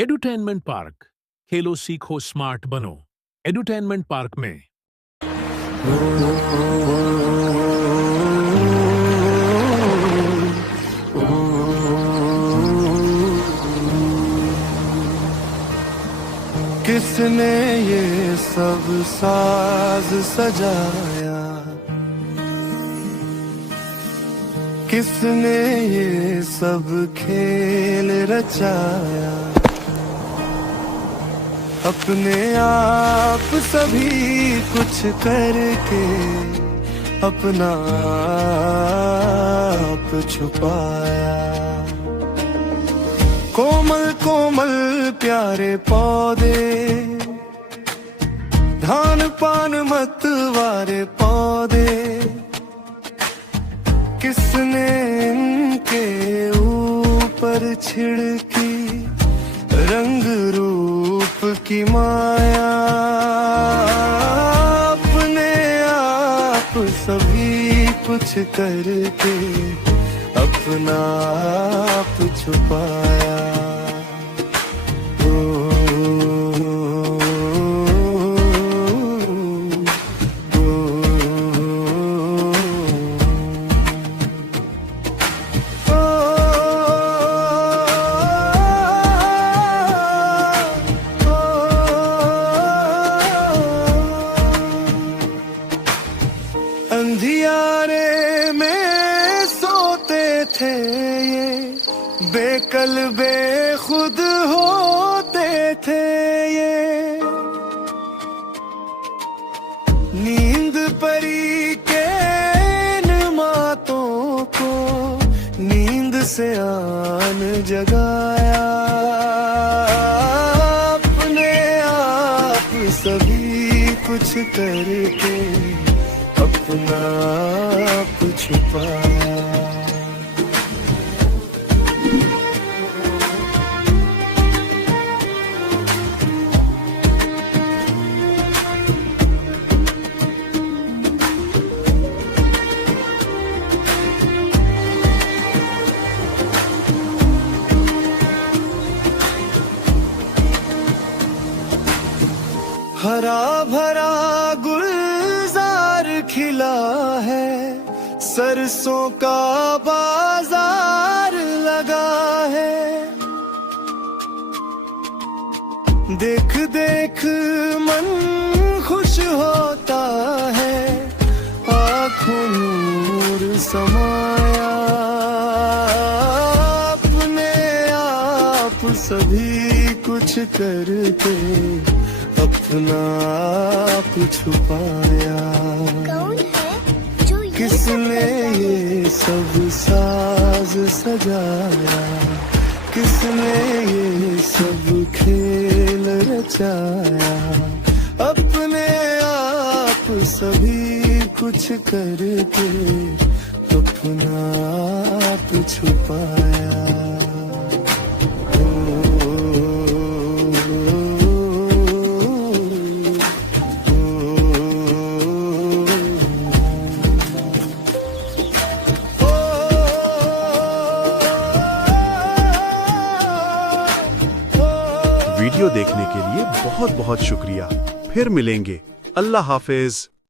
Edutainment park, खेलो सीखो smart बनो। Edutainment park में किसने ये सब साज सजाया, किसने ये सब खेल रचाया। अपने आप सभी कुछ करके अपना आप छुपाया। कोमल कोमल प्यारे पौधे, धान पान मत वारे पौधे, किसने इनके ऊपर छिड़की रंग रूप की माया। अपने आप सभी कुछ करके अपना आप छुपाया। अंधियारे में सोते थे ये, बेकल बेखुद होते थे ये। नींद परी के इन मातों को नींद से आन जगाया। अपने आप सभी कुछ करके अपना आप छुपाया। हरा भरा गुलजार खिला है, सरसों का बाजार लगा है। देख देख मन खुश होता है, आँखों नूर समाया। अपने आप सभी कुछ करके अपना आप छुपाया। कौन है जो ये किसने ये सब साज सजाया, किसने ये सब खेल रचाया। अपने आप सभी कुछ करके अपना आप छुपाया। वीडियो देखने के लिए बहुत बहुत शुक्रिया। फिर मिलेंगे। अल्लाह हाफिज।